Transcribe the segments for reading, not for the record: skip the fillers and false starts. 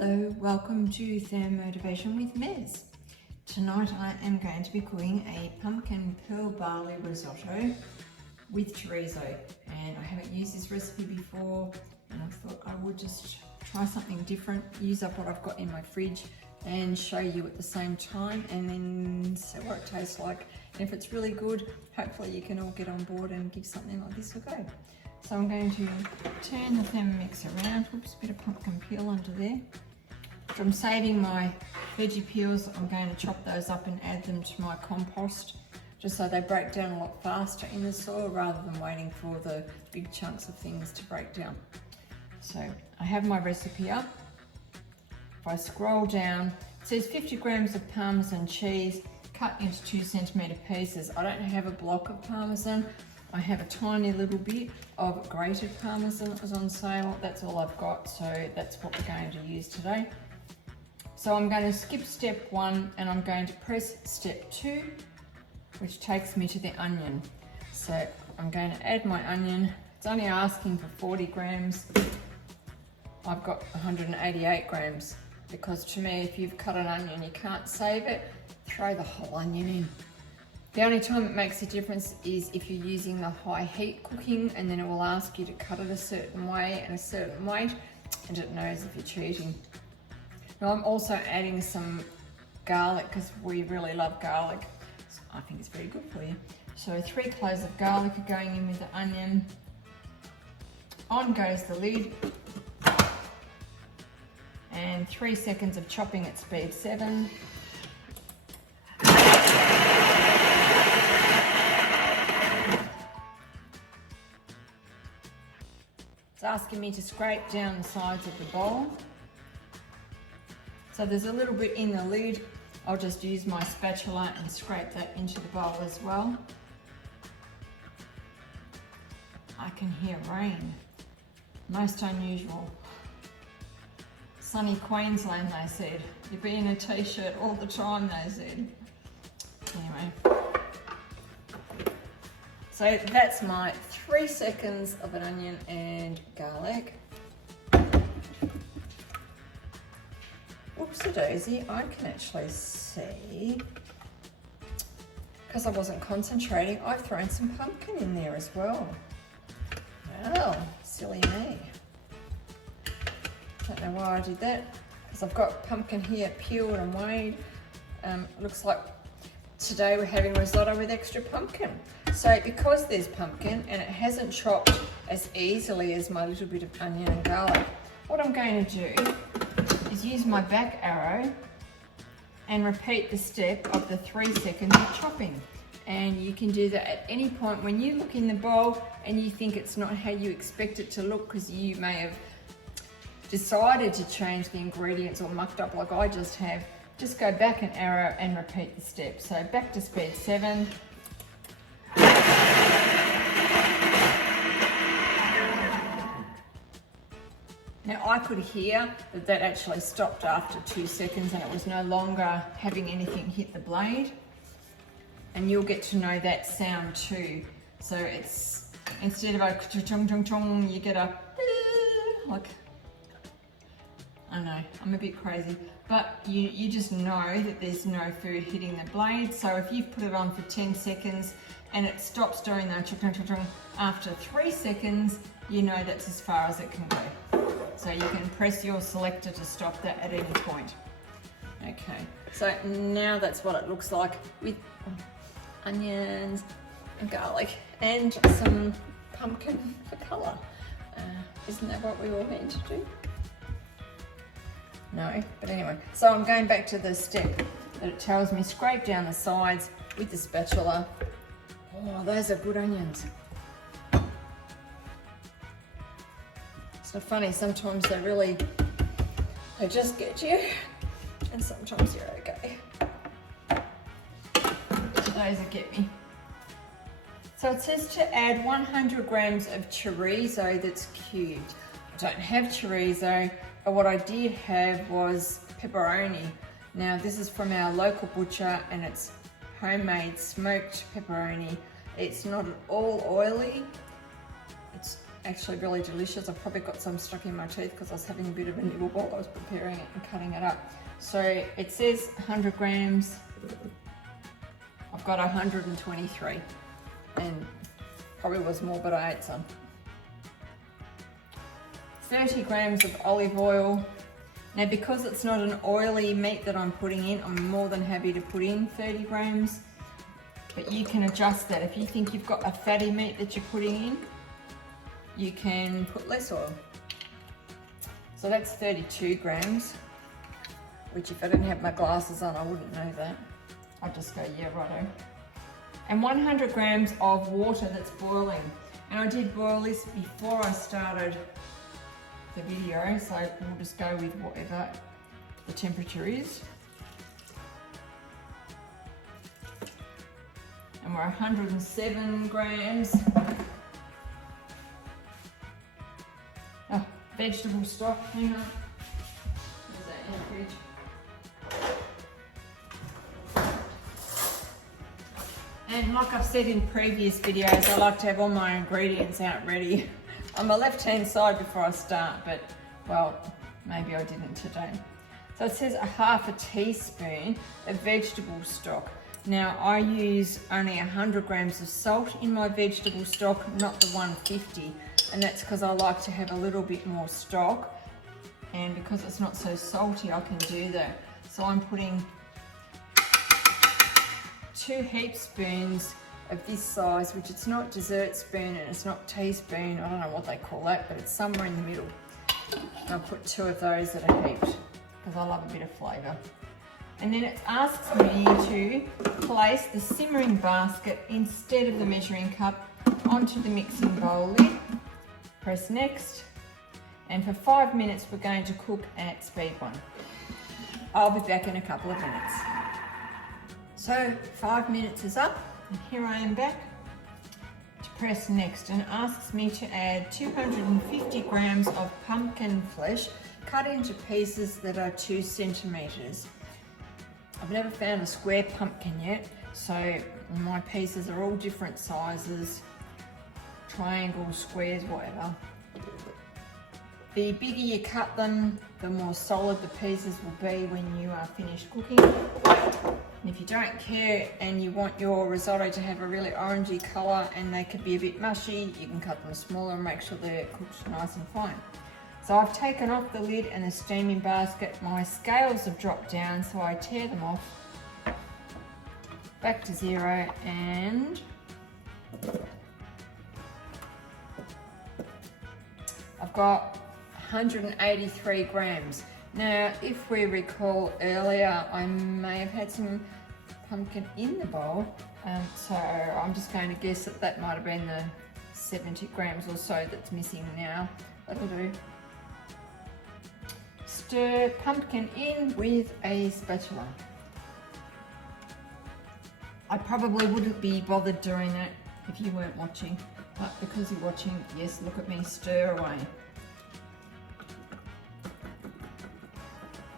Hello, welcome to Thermotivation with Mez. Tonight I am going to be cooking a pumpkin pearl barley risotto with chorizo, and I haven't used this recipe before and I thought I would just try something different, use up what I've got in my fridge and show you at the same time and then see what it tastes like. And if it's really good, hopefully you can all get on board and give something like this a go. So I'm going to turn the Thermomix around. Oops, a bit of pumpkin peel under there. From saving my veggie peels, I'm going to chop those up and add them to my compost, just so they break down a lot faster in the soil rather than waiting for the big chunks of things to break down. So I have my recipe up. If I scroll down, it says 50 grams of Parmesan cheese cut into 2 centimetre pieces. I don't have a block of Parmesan. I have a tiny little bit of grated Parmesan that was on sale. That's all I've got, so that's what we're going to use today. So I'm going to skip step 1 and I'm going to press step 2, which takes me to the onion. So I'm going to add my onion. It's only asking for 40 grams. I've got 188 grams because to me, if you've cut an onion, you can't save it, throw the whole onion in. The only time it makes a difference is if you're using the high heat cooking, and then it will ask you to cut it a certain way and a certain weight, and it knows if you're cheating. Now I'm also adding some garlic because we really love garlic. So I think it's very good for you. So 3 cloves of garlic are going in with the onion. On goes the lid. And 3 seconds of chopping at speed 7. It's asking me to scrape down the sides of the bowl. So there's a little bit in the lid. I'll just use my spatula and scrape that into the bowl as well. I can hear rain. Most unusual. Sunny Queensland, they said. You'd be in a t-shirt all the time, they said. Anyway. So that's my 3 seconds of an onion and garlic. Oopsie daisy, I can actually see, because I wasn't concentrating, I've thrown some pumpkin in there as well. Wow, silly me. Don't know why I did that, because I've got pumpkin here peeled and weighed. Looks like today we're having risotto with extra pumpkin. So because there's pumpkin and it hasn't chopped as easily as my little bit of onion and garlic, what I'm going to do is use my back arrow and repeat the step of the 3 seconds of chopping. And you can do that at any point when you look in the bowl and you think it's not how you expect it to look because you may have decided to change the ingredients or mucked up like I just have. Just go back an arrow and repeat the step. So back to speed 7. Now I could hear that actually stopped after 2 seconds and it was no longer having anything hit the blade. And you'll get to know that sound too. So it's, instead of a chung chung chung, you get a like, I don't know, I'm a bit crazy. But you just know that there's no food hitting the blade. So if you've put it on for 10 seconds and it stops doing that chung chung chung chung after 3 seconds, you know that's as far as it can go. So you can press your selector to stop that at any point. Okay, so now that's what it looks like with onions and garlic and some pumpkin for colour. Isn't that what we were meant to do? No, but anyway. So I'm going back to the step that it tells me scrape down the sides with the spatula. Oh, those are good onions. It's not funny, sometimes they just get you, and sometimes you're okay. Those that get me. So it says to add 100 grams of chorizo that's cubed. I don't have chorizo, but what I did have was pepperoni. Now this is from our local butcher and it's homemade smoked pepperoni. It's not at all oily. actually really delicious. I've probably got some stuck in my teeth because I was having a bit of a nibble while I was preparing it and cutting it up. So it says 100 grams. I've got 123, and probably was more, but I ate some. 30 grams of olive oil. Now, because it's not an oily meat that I'm putting in, I'm more than happy to put in 30 grams, but you can adjust that. If you think you've got a fatty meat that you're putting in, you can put less oil. So that's 32 grams, which if I didn't have my glasses on, I wouldn't know that. I'd just go, yeah, righto. And 100 grams of water that's boiling. And I did boil this before I started the video, so we'll just go with whatever the temperature is. And we're 107 grams. Oh, vegetable stock, hang on. There's that in the fridge. And like I've said in previous videos, I like to have all my ingredients out ready on my left-hand side before I start, but, well, maybe I didn't today. So it says a half a teaspoon of vegetable stock. Now, I use only 100 grams of salt in my vegetable stock, not the 150, and that's because I like to have a little bit more stock, and because it's not so salty, I can do that. So I'm putting 2 heap spoons of this size, which it's not dessert spoon and it's not teaspoon, I don't know what they call that, but it's somewhere in the middle. And I'll put 2 of those that are heaped because I love a bit of flavour. And then it asks me to place the simmering basket instead of the measuring cup onto the mixing bowl lid. Press next, and for 5 minutes we're going to cook at speed 1. I'll be back in a couple of minutes. So 5 minutes is up, and here I am back to press next, and it asks me to add 250 grams of pumpkin flesh cut into pieces that are 2 centimetres. I've never found a square pumpkin yet, so my pieces are all different sizes, triangles, squares, whatever. The bigger you cut them, the more solid the pieces will be when you are finished cooking. And if you don't care and you want your risotto to have a really orangey colour and they could be a bit mushy, you can cut them smaller and make sure they're cooked nice and fine. So I've taken off the lid and the steaming basket. My scales have dropped down, so I tear them off. Back to 0, and I've got 183 grams. Now, if we recall earlier, I may have had some pumpkin in the bowl, so I'm just going to guess that that might have been the 70 grams or so that's missing now. That'll do. Stir pumpkin in with a spatula. I probably wouldn't be bothered doing that if you weren't watching, but because you're watching, yes, look at me stir away.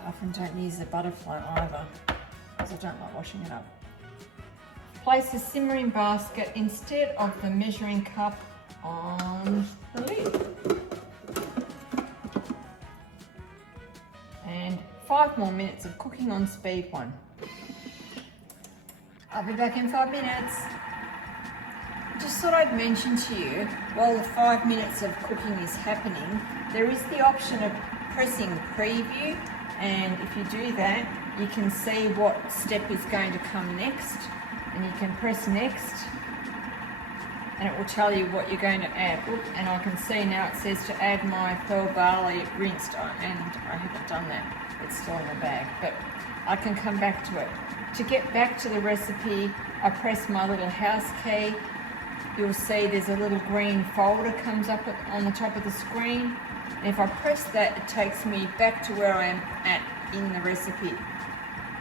I often don't use the butterfly either, because I don't like washing it up. Place the simmering basket instead of the measuring cup on the lid. And 5 more minutes of cooking on speed 1. I'll be back in 5 minutes. Just thought I'd mention to you, while the 5 minutes of cooking is happening, there is the option of pressing preview, and if you do that, you can see what step is going to come next, and you can press next, and it will tell you what you're going to add. Oop, and I can see now it says to add my pearl barley rinsed, and I haven't done that. It's still in the bag, but I can come back to it. To get back to the recipe, I press my little house key. You'll see there's a little green folder comes up on the top of the screen. And if I press that, it takes me back to where I am at in the recipe.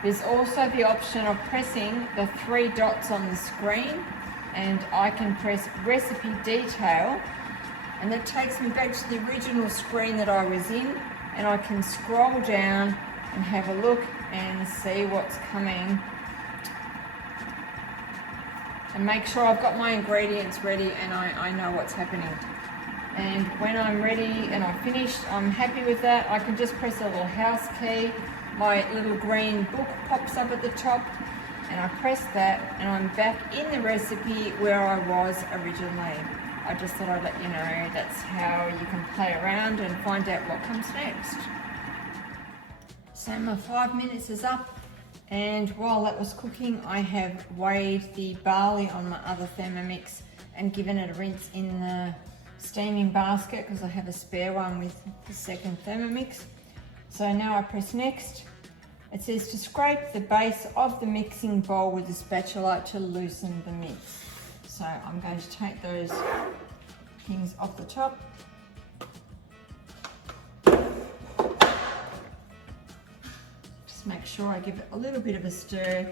There's also the option of pressing the 3 dots on the screen, and I can press recipe detail, and that takes me back to the original screen that I was in, and I can scroll down and have a look and see what's coming, and make sure I've got my ingredients ready and I know what's happening. And when I'm ready and I've finished, I'm happy with that. I can just press a little house key. My little green book pops up at the top and I press that and I'm back in the recipe where I was originally. I just thought I'd let you know that's how you can play around and find out what comes next. So my 5 minutes is up, and while that was cooking, I have weighed the barley on my other Thermomix and given it a rinse in the steaming basket because I have a spare one with the second Thermomix. So now I press next. It says to scrape the base of the mixing bowl with a spatula to loosen the mix. So I'm going to take those things off the top. Just make sure I give it a little bit of a stir.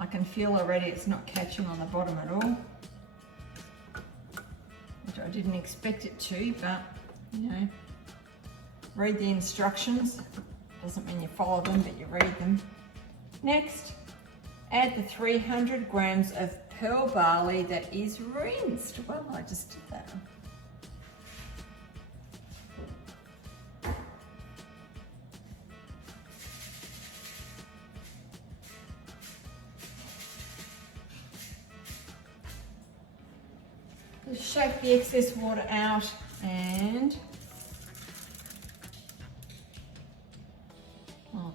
I can feel already it's not catching on the bottom at all, which I didn't expect it to, but you know, read the instructions. Doesn't mean you follow them, but you read them. Next, add the 300 grams of pearl barley that is rinsed. Well, I just did that. Just shake the excess water out and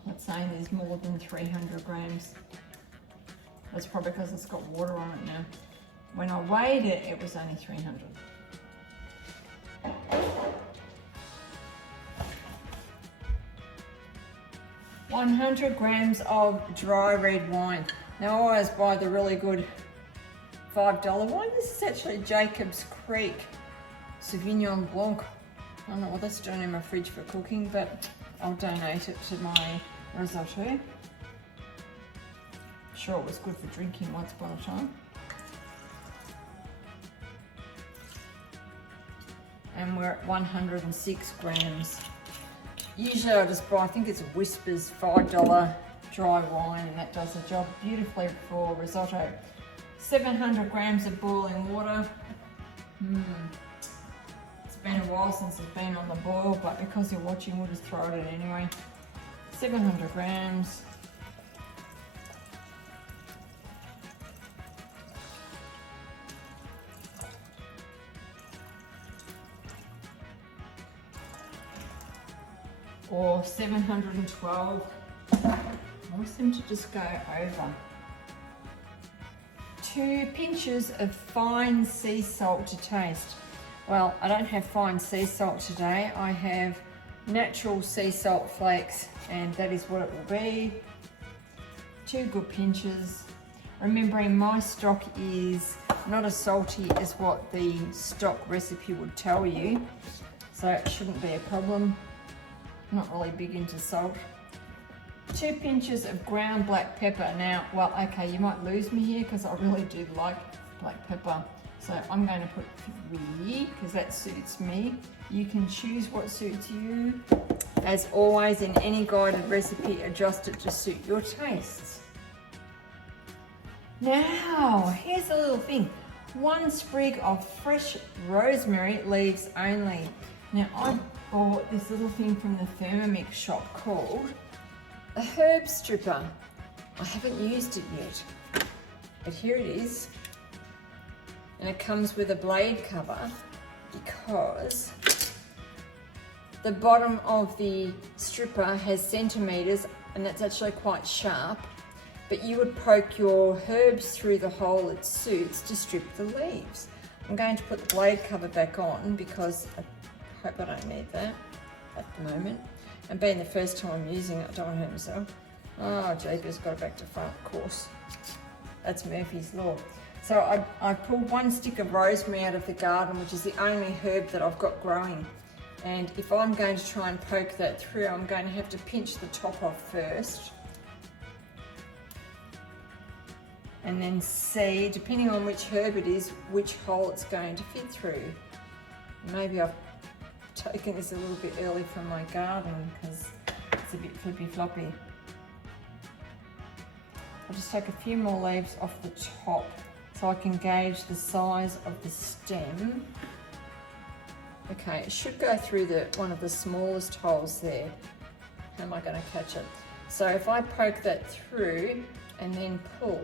it's saying there's more than 300 grams. That's probably because it's got water on it now. When I weighed it, it was only 300. $100 grams of dry red wine. Now I always buy the really good $5 wine. This is actually Jacob's Creek Sauvignon Blanc. I don't know what that's doing in my fridge for cooking, but I'll donate it to my risotto. I'm sure it was good for drinking once upon a time. And we're at 106 grams. Usually I just buy, I think it's Whisper's $5 dry wine, and that does the job beautifully for risotto. 700 grams of boiling water. It's been a while since it's been on the boil, but because you're watching, we'll just throw it in anyway. 700 grams. Or 712. I want them to just go over. 2 pinches of fine sea salt to taste. Well, I don't have fine sea salt today. I have natural sea salt flakes, and that is what it will be. 2 good pinches. Remembering my stock is not as salty as what the stock recipe would tell you, so it shouldn't be a problem. Not really big into salt. 2 pinches of ground black pepper. Now, well, okay, you might lose me here because I really do like black pepper. So I'm going to put 3 because that suits me. You can choose what suits you. As always, in any guided recipe, adjust it to suit your tastes. Now, here's a little thing. 1 sprig of fresh rosemary, leaves only. Now, I bought this little thing from the Thermomix shop called a herb stripper. I haven't used it yet, but here it is. And it comes with a blade cover because the bottom of the stripper has centimeters, and that's actually quite sharp, but you would poke your herbs through the hole it suits to strip the leaves. I'm going to put the blade cover back on because I hope I don't need that at the moment. And being the first time I'm using it, I don't want to hurt myself. Oh, Jacob's got it back to front, of course. That's Murphy's Law. So I pulled 1 stick of rosemary out of the garden, which is the only herb that I've got growing. And if I'm going to try and poke that through, I'm going to have to pinch the top off first. And then see, depending on which herb it is, which hole it's going to fit through. Maybe I've taken this a little bit early from my garden because it's a bit flippy floppy. I'll just take a few more leaves off the top so I can gauge the size of the stem. Okay, it should go through one of the smallest holes there. How am I going to catch it? So if I poke that through and then pull,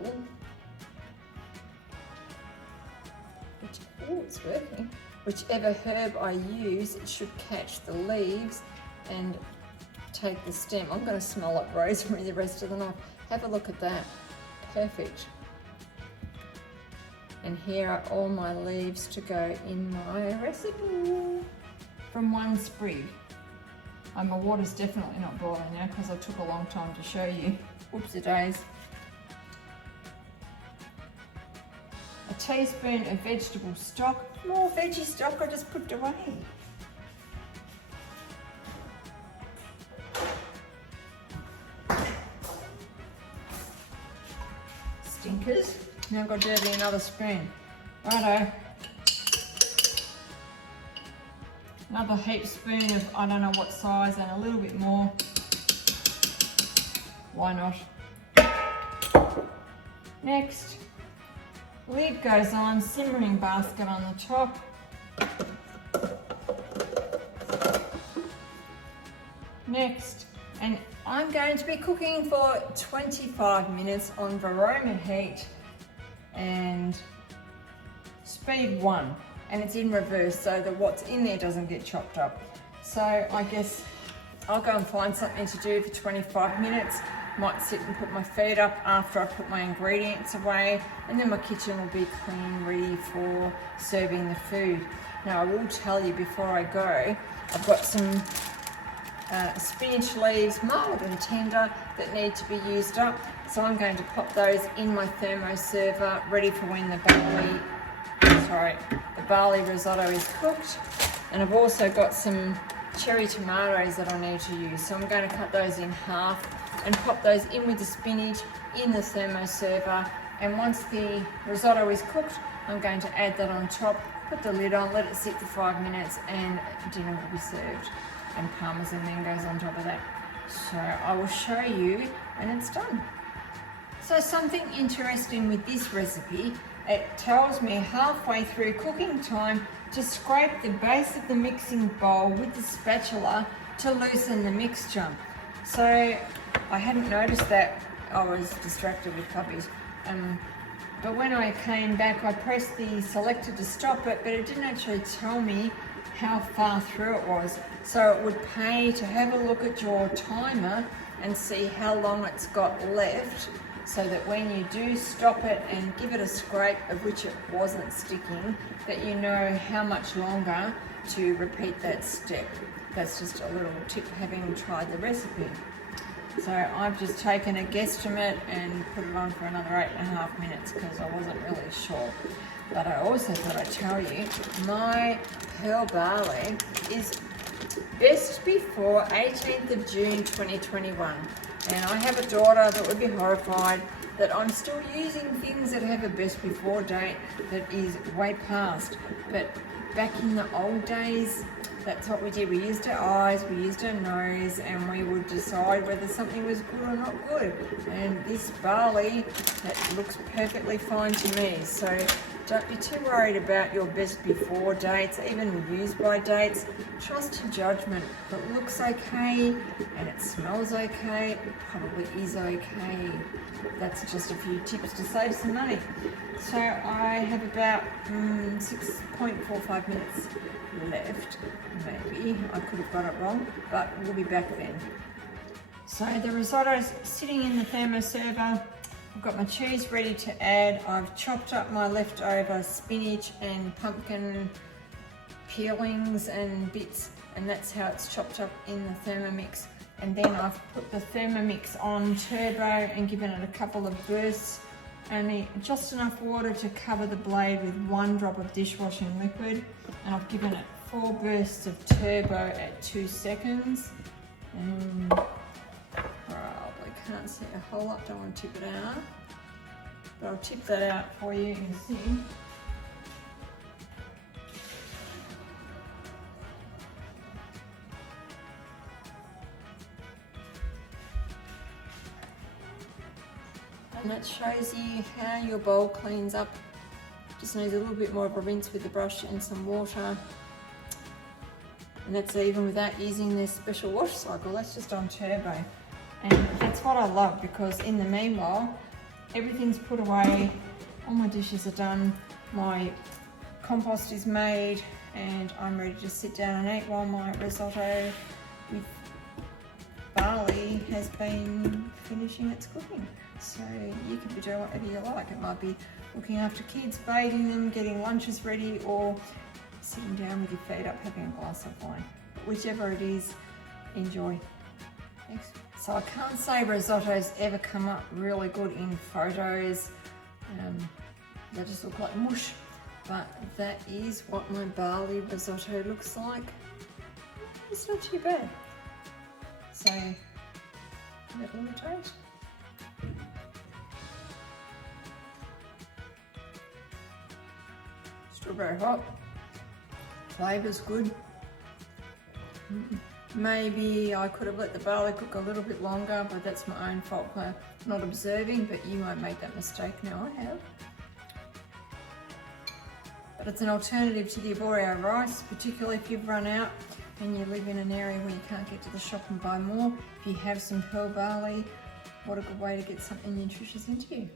it's working. Whichever herb I use, it should catch the leaves and take the stem. I'm going to smell like rosemary the rest of the night. Have a look at that. Perfect. And here are all my leaves to go in my recipe. From one sprig. My water's definitely not boiling now because I took a long time to show you. Whoopsie days. A teaspoon of vegetable stock. More veggie stock I just put away. Stinkers. Now I've got dirty another spoon. Righto. Another heap spoon of I don't know what size and a little bit more. Why not? Next, lid goes on, simmering basket on the top. Next, and I'm going to be cooking for 25 minutes on Varoma heat and speed 1, and it's in reverse so that what's in there doesn't get chopped up. So I guess I'll go and find something to do for 25 minutes. Might sit and put my feet up after I put my ingredients away, and then my kitchen will be clean, ready for serving the food. Now I will tell you before I go, I've got some spinach leaves, mild and tender, that need to be used up. So I'm going to pop those in my thermoserver, ready for when the barley risotto is cooked. And I've also got some cherry tomatoes that I need to use. So I'm going to cut those in half and pop those in with the spinach in the thermoserver. And once the risotto is cooked, I'm going to add that on top, put the lid on, let it sit for 5 minutes, and dinner will be served. And parmesan then goes on top of that. So I will show you when it's done. So something interesting with this recipe, it tells me halfway through cooking time to scrape the base of the mixing bowl with the spatula to loosen the mixture. So I hadn't noticed that. I was distracted with puppies. But when I came back, I pressed the selector to stop it, but it didn't actually tell me how far through it was. So it would pay to have a look at your timer and see how long it's got left, so that when you do stop it and give it a scrape, of which it wasn't sticking, that you know how much longer to repeat that step. That's just a little tip having tried the recipe. So I've just taken a guesstimate and put it on for another 8.5 minutes because I wasn't really sure. But I also thought I'd tell you, my pearl barley is best before 18th of June 2021. And I have a daughter that would be horrified that I'm still using things that have a best before date that is way past. But back in the old days, that's what we did. We used our eyes, we used our nose, and we would decide whether something was good or not good. And this barley, that looks perfectly fine to me. So don't be too worried about your best before dates, even use by dates. Trust your judgment. If it looks okay and it smells okay, it probably is okay. That's just a few tips to save some money. So I have about 6.45 minutes left. Maybe I could have got it wrong, but we'll be back then. So the risotto's sitting in the thermoserver. I've got my cheese ready to add. I've chopped up my leftover spinach and pumpkin peelings and bits, and that's how it's chopped up in the Thermomix. And then I've put the Thermomix on turbo and given it a couple of bursts, only just enough water to cover the blade with 1 drop of dishwashing liquid. And I've given it 4 bursts of turbo at 2 seconds. And probably can't see a whole lot, don't want to tip it out. But I'll tip that out for you, you can see. And that shows you how your bowl cleans up. Just needs a little bit more of a rinse with the brush and some water. And that's even without using this special wash cycle, that's just on turbo. And that's what I love, because in the meanwhile, everything's put away, all my dishes are done, my compost is made, and I'm ready to sit down and eat while my risotto with barley has been finishing its cooking. So you could be doing whatever you like. It might be looking after kids, bathing them, getting lunches ready, or sitting down with your feet up having a glass of wine. Whichever it is, enjoy. Thanks. So I can't say risottos ever come up really good in photos. They just look like mush. But that is what my barley risotto looks like. It's not too bad. So, give it a little taste. Still very hot. Flavour's good. Maybe I could have let the barley cook a little bit longer, but that's my own fault for not observing, but you won't make that mistake now, I have. But it's an alternative to the Aborio rice, particularly if you've run out and you live in an area where you can't get to the shop and buy more. If you have some pearl barley, what a good way to get something nutritious into you.